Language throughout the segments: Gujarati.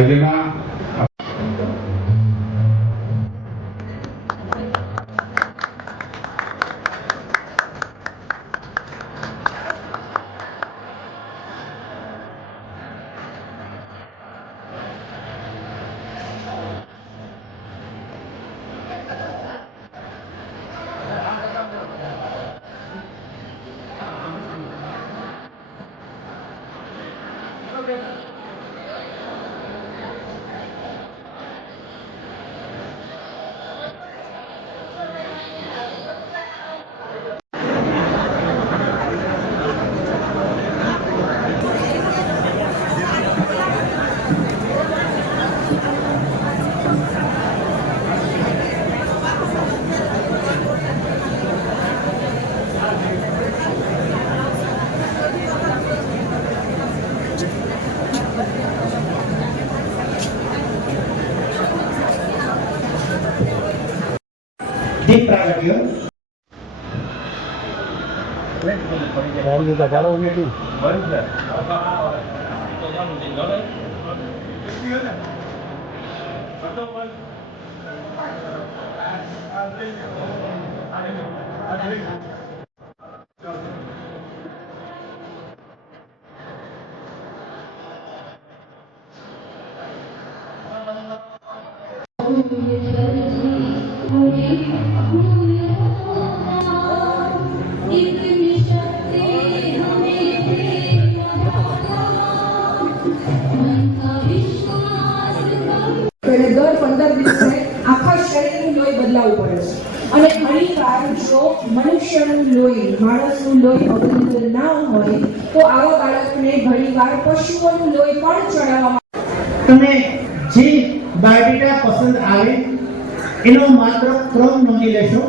આજના દીપ પ્રાગટ્ય દર 15 દિવસે આખા શરીરનું લોહી બદલાવવું પડે છે અને ઘણીવાર જો મનુષ્યનું લોહી માણસનું લોહી અવેલેબલ ના હોય તો આવા બાળકને ઘણીવાર પશુઓનું લોહી પણ ચડાવવામાં તમે જે બાયોડેટા પસંદ આવે એનો માત્ર ક્રમ નોંધી લેશો.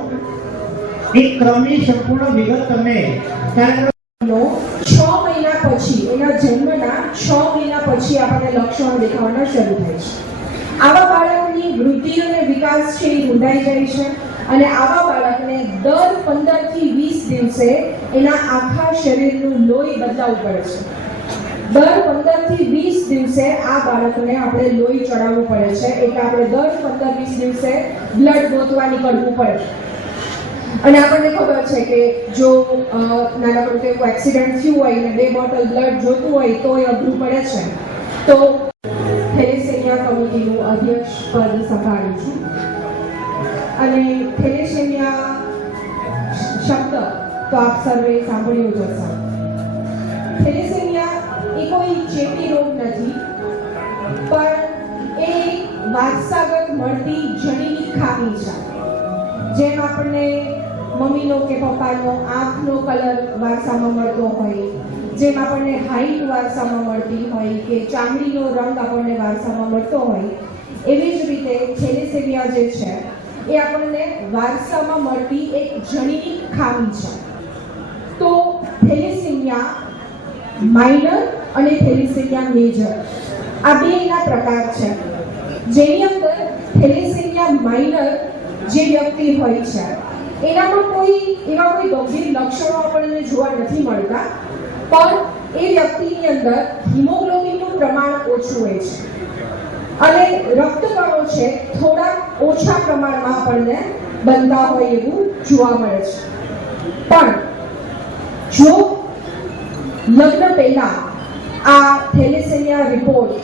એ ક્રમની સંપૂર્ણ વિગત તમે કાર્યક્રમનો 6 મહિના પછી એના જન્મના 6 મહિના પછી આપણને લક્ષણો દેખાવાના શરૂ થાય છે. આવા બાળકની વૃદ્ધિ અને વિકાસ છે એ ઊંડાઈ જાય છે અને આવા બાળકને દર 15 થી 20 દિવસે એના આખા શરીરનું લોહી બદલાવવું પડે છે. દર 15 થી 20 દિવસે આ બાળકને આપણે લોહી ચડાવવું પડે છે. એટલે આપણે દર 15-20 દિવસે બ્લડ ગોતવા નીકળવું પડે છે. અને આપણને ખબર છે કે જો નાનકડું કોઈ એક્સિડન્ટ થયું હોય અને 2 બોટલ બ્લડ જોતું હોય તો એ અઘરું પડે છે. તો થેલેસેમિયા કમિટીનું અધ્યક્ષ પદ સંભાળું છું અને થેલેસેમિયા શબ્દ તો આપ સર્વે સાંભળ્યો જ હશે. થેલેસેમિયા એ કોઈ ચેપી રોગ નથી, પણ એ વારસાગત મળતી જનીની ખામી છે. જેમ આપણને મમ્મીનો કે પપ્પાનો આંખનો કલર વારસામાં મળતો હોય, જેમ આપણને હાઈટ વારસામાં મળતી હોય કે ચામડીનો રંગ આપણને વારસામાં મળતો હોય, એવી જ રીતે થેલેસેમિયા જે છે એ આપણને વારસામાં મળતી એક જનીની ખામી છે. તો થેલેસેમિયા માઇનર અને થેલેસેમિયા મેજર આ બેના પ્રકાર છે. જેની અંદર થેલેસેમિયા માઇનર જે વ્યક્તિ હોય છે એનામાં એવા કોઈ ગંભીર લક્ષણો આપણને જોવા નથી મળતા, પણ એ વ્યક્તિની અંદર હિમોગ્લોબિનનું પ્રમાણ ઓછું હોય છે અને રક્તકણો છે થોડા ઓછા પ્રમાણમાં આપણને બનતા હોય એવું જોવા મળે છે. પણ જો લગ્ન પહેલા આ થેલેસેમિયા રિપોર્ટ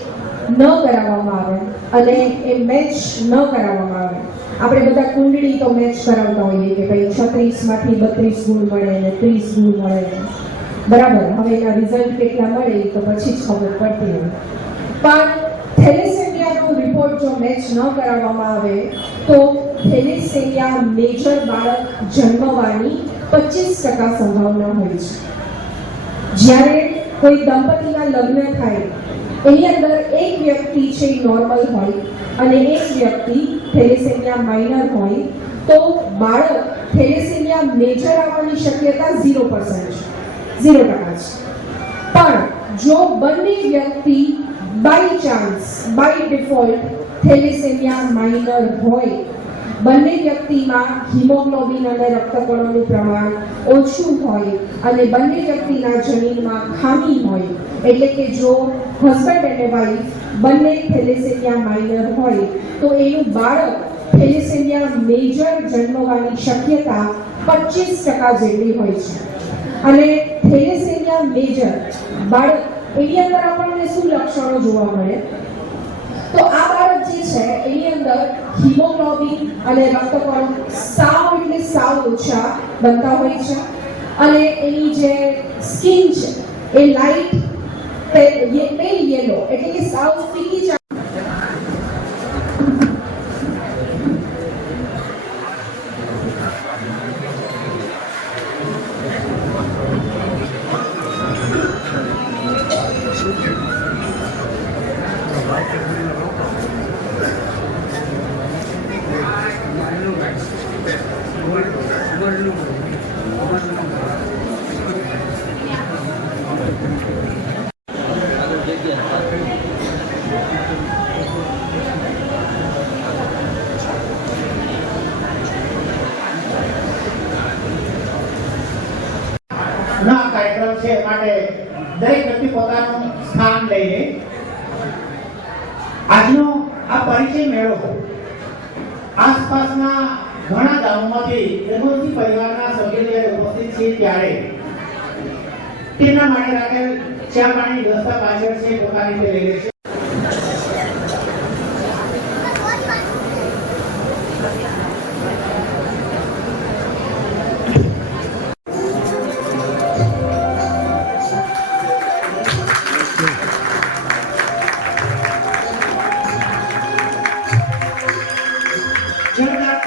ન કરાવવામાં આવે અને એ મેચ ન કરાવવામાં આવે, આપણે બધા કુંડળી તો મેચ કરાવતા હોઈએ કે ભાઈ 36 માંથી 32 ગુણ મળે ને 30 ગુણ મળે, બરાબર. હવે એના રિઝલ્ટ કેટલા મળે તો પછી જ ખબર પડતી હોય. પણ થેલેસેમિયાનો રિપોર્ટ જો મેચ ન કરાવવામાં આવે તો થેલેસેમિયા મેજર બાળક જન્મવાની 25% સંભાવના હોય છે. જ્યારે કોઈ દંપતીના લગ્ન થાય એની અંદર એક વ્યક્તિ છે નોર્મલ હોય અને એક વ્યક્તિ થેલેસેમિયા માઇનર હોય તો બાળક થેલેસેમિયા મેજર આવવાની શક્યતા 0% છે, 0% છે. પણ જો બંને વ્યક્તિ by chance by default thalassaemia minor હોય બંને વ્યક્તિમાં હિમોગ્લોબિન અને રક્તકણોનું પ્રમાણ ઓછું હોય અને બંને વ્યક્તિના જનીનમાં ખામી હોય, એટલે કે જો હસબન્ડ અને વાઈફ બંને થેલેસેમિયા માઇનર હોય તો એનું બાળક થેલેસેમિયા મેજર જન્મવાની શક્યતા 25% જેટલી હોય છે. અને થેલેસેમિયા મેજર બાળક એની અંદર આપણને શું લક્ષણો જોવા મળે? તો આ બાળક જે છે એની અંદર હિમોગ્લોબિન અને રક્તકણો સાવ એટલે સાવ ઓછા બનતા હોય છે અને એની જે સ્કિન છે એ લાઇટ પેલ યેલો એટલે કે સાવ ફીકી ના કાર્યક્રમ છે માટે દરેક વ્યક્તિ પોતાનું સ્થાન લઈને આજનો આ પરિચય મેળો આસપાસના ઘણા ગામોમાંથી રેગોરજી પરિવારના સભ્યો જ્યારે ઉપસ્થિત છે ત્યારે તેમના માટે રાખેલ ચા પાણી વ્યવસ્થા પાછળ છે પોતાની રીતે લઈ લે છે.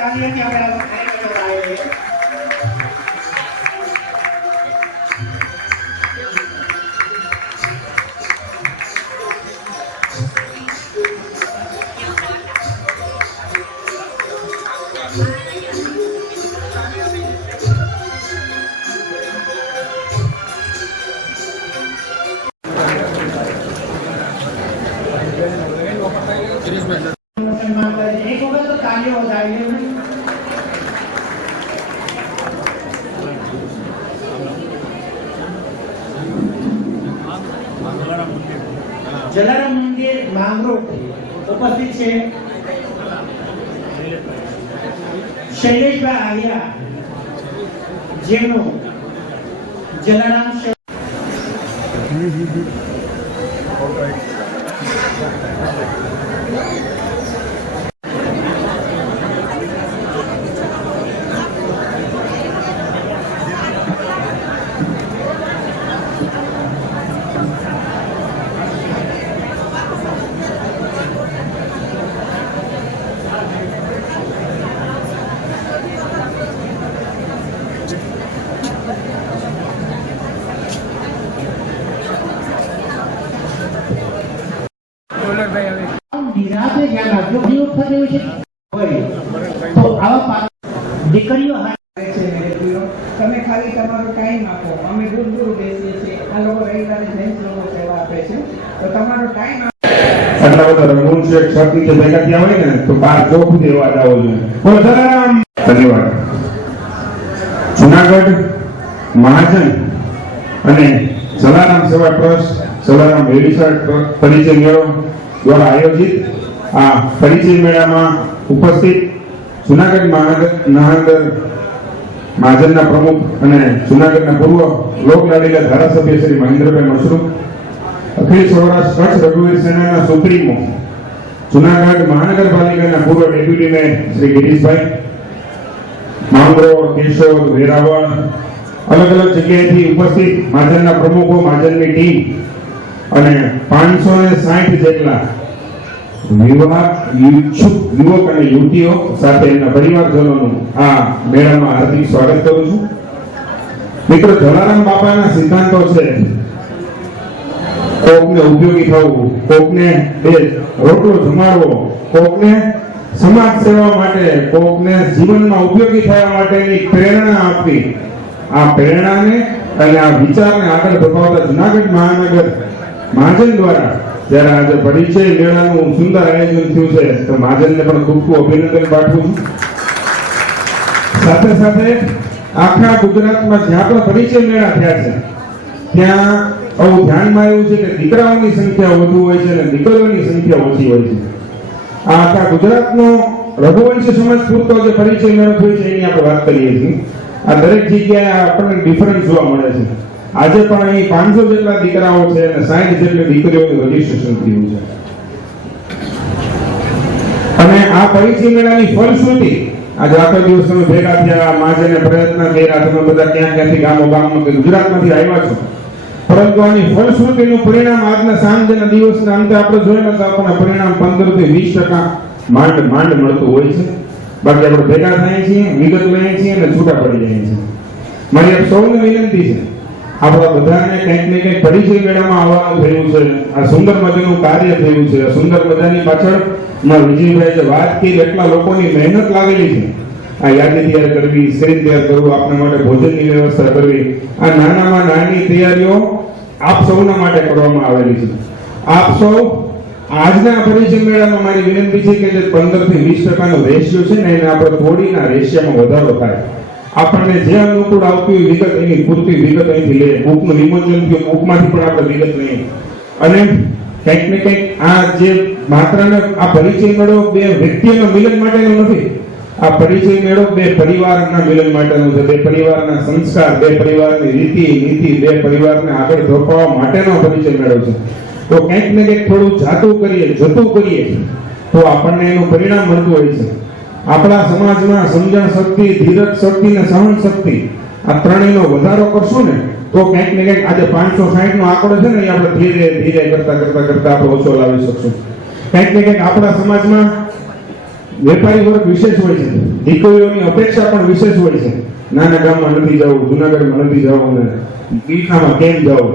કાર્યથી આપણે આગળ આવીએ. સન્માન કરે છે. એક વખત તો તાળીઓ વગાડીએ. જલારામ મંદિર માંગરોળ ઉપસ્થિત છે શૈલેષભાઈ આહિયા, જેમનું જલારામ નિરાતે ધ્યાન આપજો. ઘણી વખત એવું છે તો આવા દીકરીઓ તમે ખાલી તમારો ટાઈમ આપો. અમે દૂર દૂર બેસીએ છીએ, આ લોકો રવિવારે જૈન લોકો સેવા આપે છે, તો તમારો ટાઈમ આટલા બધા રંગૂન છે શક્તિ છે ભેગા થયા હોય ને તો બાર ચોક સુધી અવાજ આવવો જોઈએ. બોલો જલારામ. ધન્યવાદ. જુનાગઢ મહાજન અને જલારામ સેવા ટ્રસ્ટ, જલારામ વેલીસર પરિચય મેળો દ્વારા આયોજિત આ પરિચય મેળામાં ઉપસ્થિત જુનાગઢ મહાનગર મહાજનના પ્રમુખ અને જુનાગઢના પૂર્વ લોકલાડીલા ધારાસભ્ય શ્રી મહેન્દ્રભાઈ મશરૂમ, અખિલ સૌરાષ્ટ્ર કચ્છ રઘુવીર સેનાના સુપ્રીમો, જુનાગઢ મહાનગરપાલિકાના પૂર્વ ડેપ્યુટી મેયર શ્રી ગિરીશભાઈ, માંગરોળ, કેશોદ, વેરાવળ, અલગ અલગ જગ્યાએથી ઉપસ્થિત મહાજનના પ્રમુખો, મહાજનની ટીમ અને 560 જેટલા વિવાહ ઈચ્છુક યુવક અને યુવતીઓ સાથે એમના પરિવારજનોનું આ મેળામાં હાર્દિક સ્વાગત કરું છું. મિત્રો, જલારામ બાપાના સિદ્ધાંતો છે કોકને ઉપયોગી થવું, કોકને બે રોટલો જમાડવો, કોકને સમાજ સેવા માટે, કોકને જીવનમાં ઉપયોગી થવા માટેની પ્રેરણા આપવી. આ પ્રેરણાને અને આ વિચારને આગળ ધપાવતા જુનાગઢ મહાનગર મહાજન દ્વારા જ્યારે આજે પરિચય મેળાનું સુંદર આયોજન થયું છે તો મહાજનને પણ ખૂબ ખૂબ અભિનંદન પાઠવું છું. સાથે સાથે આખા ગુજરાતમાં જ્યાં પણ પરિચય મેળા થયા છે ત્યાં આવું ધ્યાનમાં આવ્યું છે કે દીકરાઓની સંખ્યા વધુ હોય છે અને દીકરીઓની સંખ્યા ઓછી હોય છે. આ આખા ગુજરાતનો રઘુવંશી સમાજ પૂરતો જે પરિચય મેળો થયો છે એની આપણે વાત કરીએ છીએ. આ દરેક જગ્યાએ આપણને ડિફરન્સ જોવા મળે છે. આજે પણ અહીં 500 જેટલા દીકરાઓ છે અને 60 જેટલી દીકરીઓનું રજીસ્ટ્રેશન થયું છે. અને આ પરિચય મેળાની ફલશ્રુતિ આજે આખો દિવસ તમે ભેગા થયા, માજેને પ્રયત્ન કર્યા, તમે બધા ક્યાંથી ગામમાં કે ગુજરાતમાંથી આવ્યા છો, પરંતુ આની ફલશ્રુતિનું પરિણામ આજના સાંજના દિવસના અંતે આપણે જોયેલા તો આપણને પરિણામ 15 થી 20% માંડ મળતું હોય છે. બાકી આપણે ભેગા થઈએ છીએ, વિગત લઈએ છીએ અને છૂટા પડી જઈએ છીએ. મારી આપ સૌને વિનંતી છે, આપણા બધાને કંઈક ને કંઈક પરિચય મેળામાં આવવાનું થયું છે. આ સુંદર મજાનું કાર્ય થયું છે. આ સુંદર મજાની પાછળ વિજયભાઈ જે વાત કરી, એટલા લોકોની મહેનત લાગેલી છે. આ યાદી તૈયાર કરવી, સ્ક્રીન તૈયાર કરવું, આપણા માટે ભોજનની વ્યવસ્થા કરવી, આ નાનામાં નાની તૈયારીઓ આપ સૌના માટે કરવામાં આવેલી છે. આપ સૌ આજના પરિચય મેળામાં મારી વિનંતી છે કે જે 15 થી 20% નો રેશિયો છે ને એને આપણે થોડીના રેશિયોમાં વધારો થાય. આપણને જે અનુકૂળ આવતી હોય વિગત એની પૂરતી વિગત અહીંથી લે. બુકનું વિમોચન થયું, બુકમાંથી પણ આપણે વિગત લઈએ. અને કંઈક ને કંઈક આ જે માત્ર આ પરિચય મેળો બે વ્યક્તિઓના મિલન માટેનો નથી. આ પરિચય મેળો બે પરિવારના મિલન માટેનો છે. બે પરિવારના સંસ્કાર, બે પરિવારની રીતિ નીતિ, બે પરિવારને આગળ ધપાવવા માટેનો પરિચય મેળો છે. તો કંઈક ને કંઈક થોડું જતું કરીએ તો આપણને એનું પરિણામ મળતું હોય છે. આપણા સમાજમાં સમજણ શક્તિ, ધીરજ શક્તિ અને સહન શક્તિ આ ત્રણેયનો વધારો કરશું ને તો કંઈક ને કંઈક આજે 560 નો આંકડો છે ને એ આપણે ધીરે ધીરે કરતા આપણે ઓછો લાવી શકશું. કંઈક ને કંઈક આપણા સમાજમાં વેપારી વર્ગ વિશેષ હોય છે, દીકરીઓની અપેક્ષા પણ વિશેષ હોય છે. નાના ગામમાં નથી જવું, જુનાગઢમાં નથી જવું, ને ગીરનામાં કેમ જવું.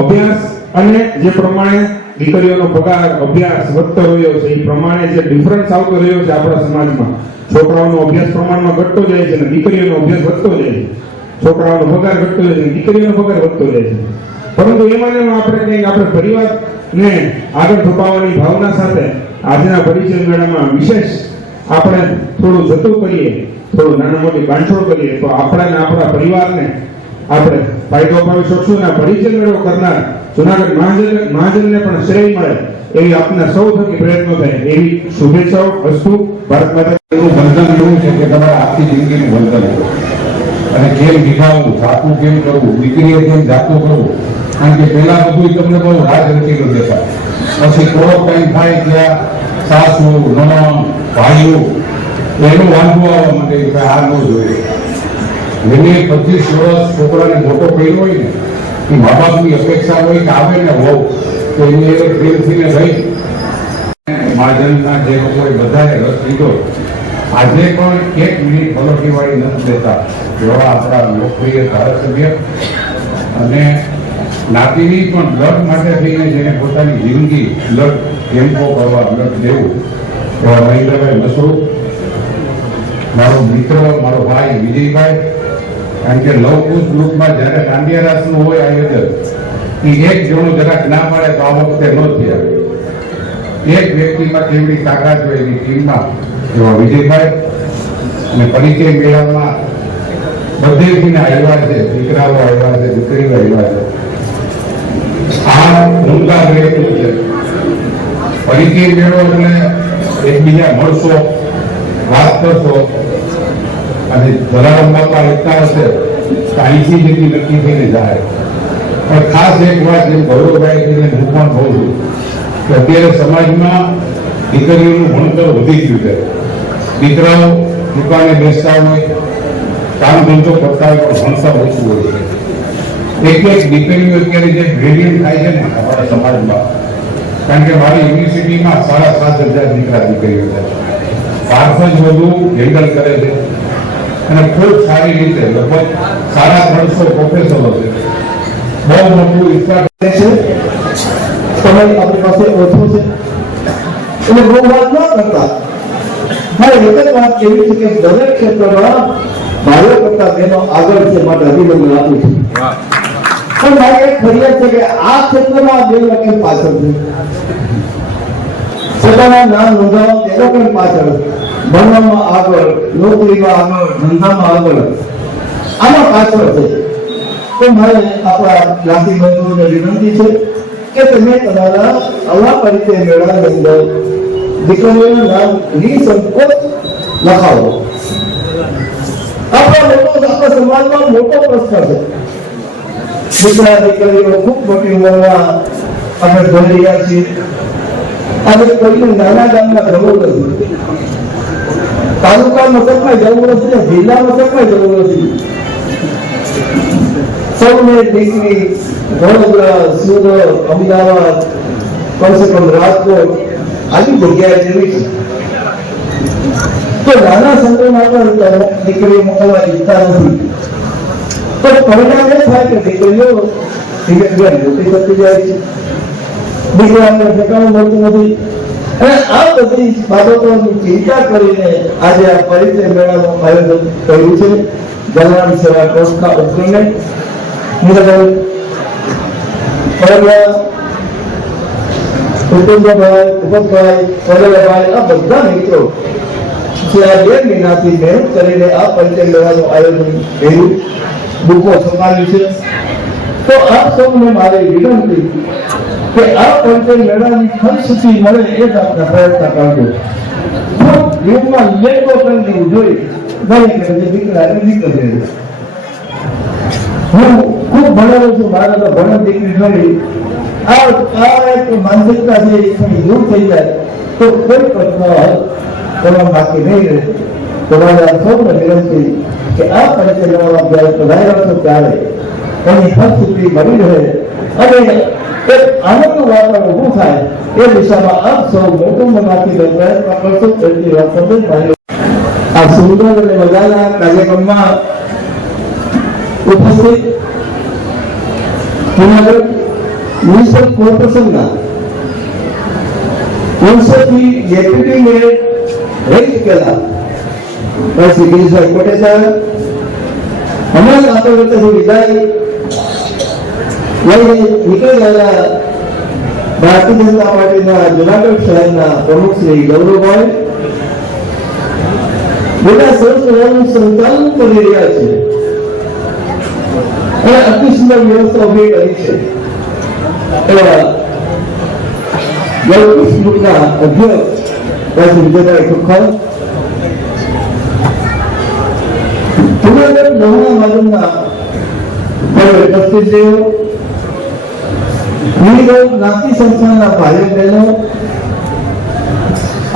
અભ્યાસ અને જે પ્રમાણે દીકરીઓનો પગાર અભ્યાસ વધતો રહ્યો છે એ પ્રમાણે જે ડિફરન્સ આવતો રહ્યો છે આપણા સમાજમાં, છોકરાઓનો અભ્યાસ પ્રમાણમાં ઘટતો જાય છે અને દીકરીઓનો અભ્યાસ વધતો જાય છે. છોકરાઓનો પગાર ઘટતો જાય છે, દીકરીઓનો પગાર વધતો જાય છે. પરંતુ એમાં આપણે પરિવારને આગળ ધપાવવાની ભાવના સાથે આજના પરિચય મેળામાં વિશેષ આપણે થોડું જતું કરીએ, થોડું નાના મોટી બાંધછોડ કરીએ તો આપણા પરિવારને આપણે ફાયદો અપાવી શકશું. અને પરિચય મેળો કરનાર જુનાગઢ મહાજનને પણ શ્રેય મળે એવી આપના સૌ થકી પ્રયત્નો થાય એવી શુભેચ્છાઓ. અસ્તુ. ભારત માતા. એનું બંધન એવું છે કે તમારે આખી જિંદગીનું બંધન છે. અને કેમ નિભાવવું, જાતું કેમ કરવું, દીકરીએ કેમ જાતું કરવું. કારણ કે પહેલા બધું તમને બહુ રાજ રચીલું દેખાય, પછી થોડોક ટાઈમ થાય ત્યાં સાસુ, નણંદ, ભાઈઓ એનું વાંધો આવવા માટે કે આ ન જોઈએ. એને 25 વર્ષ છોકરાને મોટો કર્યો હોય ને એ મા બાપની અપેક્ષા હોય કે આવે ને હોવ તો એને પ્રેમથી રહી. મહાજનના જે લોકોએ બધાએ રસ લીધો આજે પણ 1 મિનિટ પલોઠીવાળી નથી દેતા એવા આપણા લોકપ્રિય ધારાસભ્ય અને નાતીની પણ બ્લડ માટે થઈને જેને પોતાની જિંદગી બ્લડ કેમ્પો કરવા બ્લડ દેવું એવા મહેન્દ્રભાઈ મસરૂફ, મારો મિત્ર, મારો ભાઈ વિજયભાઈ. કારણ કે લવકુશ ગ્રુપમાં જ્યારે દાંડિયા રાસનું હોય આયોજન એ એક જણું જરાક ના મળે તો આ વખતે ન થયા. એક વ્યક્તિમાં કેવડી તાકાત હોય એની ટીમમાં એવા વિજયભાઈ. અને પરિચય મેળામાં બધેથી આવ્યા છે, દીકરાઓ આવ્યા છે, દીકરીઓ આવ્યા છે. આ ઉમદા રહેતું છે. પરિચય મેળો એટલે એકબીજા મળશો, વાત કરશો અને જલારામ બાપા એકતા હશે તો અહીંથી જેટલી નક્કી થઈને જાય. પણ ખાસ એક વાત જેમ ગૌરવભાઈ હું પણ કહું છું કે અત્યારે સમાજમાં દીકરીઓનું ભણતર વધી ગયું છે. દીકરાઓ દુકાને બેસતા હોય, કામ ધંધો કરતા હોય પણ ભણતર ઓછું હોય છે. એક દીકરીઓ અત્યારે જે ગ્રેડિયન્ટ થાય છે ને આપણા સમાજમાં, કારણ કે મારી યુનિવર્સિટીમાં 7,500 દીકરા દીકરીઓ છે. 500 જ બધું હેન્ડલ કરે છે અને ખૂબ સારી રીતે લગભગ 350 પ્રોફેસરો છે. બહુ મોટું ઇન્ફ્રાસ્ટ્રક્ચર છે. સમય આપણી પાસે ઓછો છે એટલે બહુ વાત ન કરતા. મારે એક જ વાત એવી છે કે દરેક ક્ષેત્રમાં ભાઈઓ કરતા બહેનો આગળ છે માટે અભિનંદન આપું છું. પણ મારી એક ફરિયાદ છે કે આ ક્ષેત્રમાં બહેનો કેમ પાછળ છે? પોતાના નામ નોંધાવવા એ લોકો પાછળ, ભણવામાં આગળ ન નોકરીમાં આગળ, ધંધામાં આગળ, આમાં પાછળ છે. તો મારે આપણા જ્ઞાતિ બંધુઓને વિનંતી છે કે તમે તમારા આવા પરિચય મેળાની અંદર દીકરીઓના નામ નિસંકોચ લખાવો. આપણા સમાજમાં મોટો પ્રશ્ન છે. દીકરા દીકરીઓ ખૂબ મોટી ઉંમરમાં આપણે ભણી રહ્યા છીએ. આજે કોઈને નાના ગામના જરૂર નથી, તાલુકા મથકમાં જરૂર નથી, જિલ્લા મથકમાં જરૂર નથી. સૌને દીકરી વડોદરા, સુરત, અમદાવાદ, કમસે કમ રાજકોટ આવી જગ્યાએ જેવી છે. તો નાના સંઘોમાં પણ દીકરીઓ મોકલવા ઈચ્છતા નથી. પણ પરિણામ એ થાય કે દીકરીઓ ધીરે ધીરે મોટી થતી જાય છે, દીકરાને ઠેકાણું મળતું નથી. અને આ બધી બાબતોની ચિંતા કરીને આજે આ પરિચય મેળાનું આયોજન કર્યું છે. જલારામ સેવા ટ્રસ્ટના ઉપક્રમે કુટુંબભાઈ, ઉપતભાઈ, કરેલાભાઈ, આ બધા મિત્રો છેલ્લા 2 મહિનાથી મહેનત કરીને આ પરિચય મેળાનું આયોજન કર્યું, બુકો છપાવી છે. તો આપ સૌને મારી વિનંતી કે આ પરિચય મેળાની ફલશ્રુતિ મળે એ જ આપણે પ્રયત્ન કરજો. યુગમાં લેખો કરી દેવું જોઈએ, દરેક દીકરા અને દીકરી. હું ખૂબ ભણેલો છું, મારા તો ભણેલ દીકરી મળી. આ એક માનસિકતા છે દૂર થઈ જાય તો કોઈ પ્રશ્ન હલ કરવા બાકી નહીં રહે. તમારા સૌને વિનંતી કે આ પરિચય મેળામાં જ્યારે પધાર્યા છો ત્યારે એની ફલશ્રુતિ મળી રહે અને એક આનંદનું વાતાવરણ ઊભું થાય એ દિશામાં આપ સૌ મોટું મનાથી પ્રયત્ન કરશો. તેની વાત સમજ આ સુંદર અને મજાના કાર્યક્રમમાં ઉપસ્થિત જૂનાગઢ મ્યુનિસિપલ કોર્પોરેશનના મુન્સિપલ ડેપ્યુટી મેયર રહી ચૂકેલા શ્રી ગિરીશભાઈ કોટેચા, હમણાં આપણા વચ્ચેથી વિદાય લઈને નીકળી ગયેલા ભારતીય જનતા પાર્ટીના જૂનાગઢ શહેરના પ્રમુખ શ્રી ગૌરવભાઈ, જેના સરસ મજાનું સંચાલન કરી રહ્યા છે અને અતિ સુંદર વ્યવસ્થા ઉભી કરી છે એવા ગૌરવ ગ્રુપના અધ્યક્ષ શ્રી વિજયભાઈ ખુખર, જૂનાગઢ મહુણા માધવના ટ્રસ્ટીશ્રીઓ, વિવિધ જ્ઞાતિ સંસ્થાના ભાઈઓ બહેનો,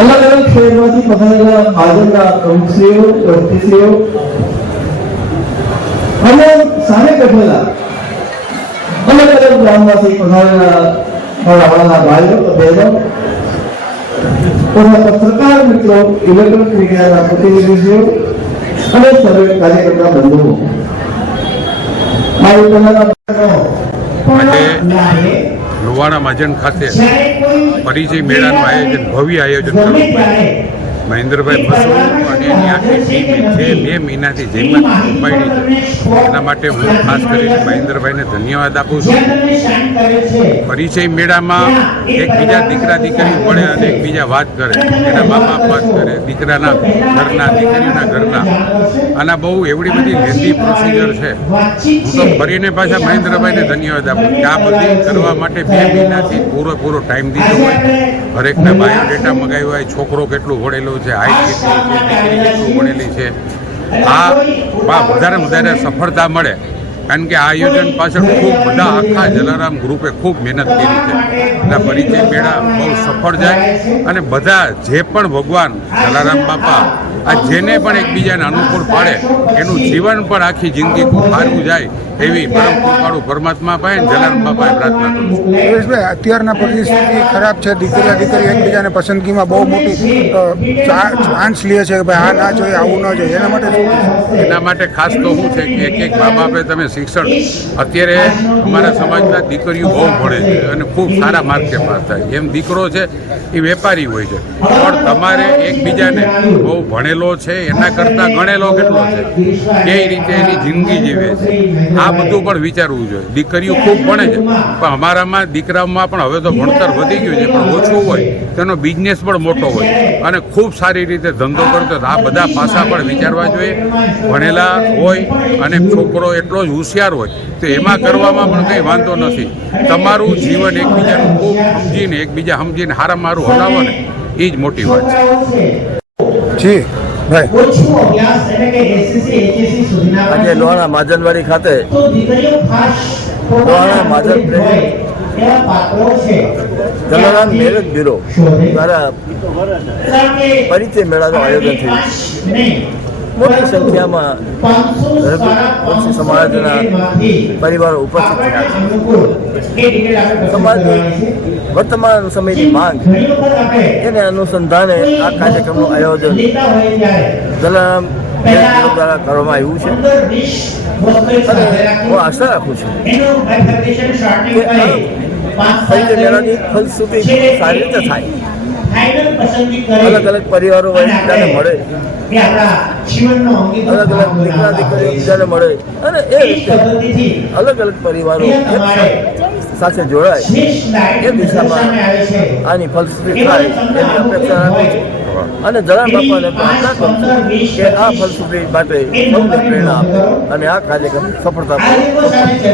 અલગ અલગ શહેરમાંથી પધારેલા ભાજપના પ્રમુખશ્રીઓ, ટ્રસ્ટીશ્રીઓ અને સામે બેઠેલા અલગ અલગ ગામમાંથી પધારેલા મારા વાલા ભાઈઓ બહેનો, પત્રકાર મિત્રો, ઇલેક્ટ્રોનિક મીડિયાના પ્રતિનિધિઓ અને સર્વે કાર્યકર્તા બંધુઓ, મારી આજે લુવાણા મહાજન ખાતે પરિચય મેળાનું આયોજન, ભવ્ય આયોજન કરવું મહેન્દ્રભાઈ બસુ અને એની આખી ટીમ જે 2 મહિનાથી જેમાં ઉપાડી છે એના માટે હું ખાસ કરીને મહેન્દ્રભાઈને ધન્યવાદ આપું છું. પરિચય મેળામાં એકબીજા દીકરા દીકરી મળે અને એકબીજા વાત કરે, એના મા બાપ વાત કરે, દીકરાના ઘરના, દીકરીના ઘરના. આના બહુ એવડી બધી લેન્ધી પ્રોસિજર છે. હું તો ફરીને પાછા મહેન્દ્રભાઈને ધન્યવાદ આપું કે આ બધી કરવા માટે 2 મહિનાથી પૂરો ટાઈમ દીધો હોય, હરેકને બાયોડેટા મગાવ્યો હોય, છોકરો કેટલું ભણેલો છે, હાઈટ કેટલી છે, દીકરી કેટલું ભણેલી છે. આ વધારે સફળતા મળે કારણ કે આ આયોજન પાછળ ખૂબ બધા આખા જલારામ ગ્રુપે ખૂબ મહેનત કરી છે. એટલે પરિચય મેળા બહુ સફળ જાય અને બધા જે પણ ભગવાન જલારામ બાપા આ જેને પણ એકબીજાને અનુકૂળ પાડે એનું જીવન પણ આખી જિંદગી ખૂબ સારું જાય એવી પરમ કૃપાળુ પરમાત્મા પાસે જલારામ બાપાએ પ્રાર્થના કરું છું. સુરેશભાઈ, અત્યારના પરિસ્થિતિ ખરાબ છે, દીકરી એકબીજાને પસંદગીમાં બહુ મોટી ચાન્સ લે છે કે ભાઈ આ ના જોઈએ, આવું ના જોઈએ. એના માટે ખાસ તો શું છે કે એક મા બાપે તમે શિક્ષણ, અત્યારે અમારા સમાજના દીકરીઓ બહુ ભણે છે અને ખૂબ સારા માર્કે પાસ થાય. એમ દીકરો છે એ વેપારી હોય છે, પણ તમારે એકબીજાને બહુ ભણેલો છે એના કરતાં ગણેલો કેટલો છે, કઈ રીતે એની જિંદગી જીવે છે, આ આ બધું પણ વિચારવું જોઈએ. દીકરીઓ ખૂબ ભણે છે પણ અમારામાં દીકરાઓમાં પણ હવે તો ભણતર વધી ગયું છે, પણ ઓછું હોય તેનો બિઝનેસ પણ મોટો હોય અને ખૂબ સારી રીતે ધંધો કરતો હોય. આ બધા પાસા પણ વિચારવા જોઈએ. ભણેલા હોય અને છોકરો એટલો જ હોશિયાર હોય તો એમાં કરવામાં પણ કંઈ વાંધો નથી. તમારું જીવન એકબીજાનું ખૂબ સમજીને એકબીજા સમજીને હારા મારું હલાવો ને એ જ મોટી વાત છે. જી ભાઈ, ઓછું અભ્યાસ એટલે કે એસએસસી એચએસસી સુધીના આજે લોહાણા માજનવાડી ખાતે તો દીકરીઓ ખાસ લોહાણા માજન હોય એવા પાત્રો છે જલારામ મેરેજ બ્યુરો દ્વારા કારણ કે પરિચય મેળાનું આયોજન થયું. મોટી સંખ્યામાં વંશી સમાજના પરિવારો ઉપસ્થિત થયા છે. સમાજ વર્તમાન સમયની માંગ એને અનુસંધાને આ કાર્યક્રમનું આયોજન જલારામ મેરેજ બ્યુરો દ્વારા કરવામાં આવ્યું છે. અને હું આશા રાખું છું કે આ પરિચય મેળાની ફલશ્રુતિ સારી રીતે થાય. અલગ અલગ પરિવારો એકબીજાને મળે, અલગ અલગ દીકરા દીકરીઓ બીજાને મળે અને એ રીતે અલગ અલગ પરિવારો સાથે જોડાય એ દિશામાં આની ફલશ્રુતિ થાય એની અપેક્ષા રાખું છું. અને જલારામ બાપાને પ્રાર્થના કરું છું કે આ ફલશ્રુતિ માટે સૌને પ્રેરણા આપે અને આ કાર્યક્રમ સફળતા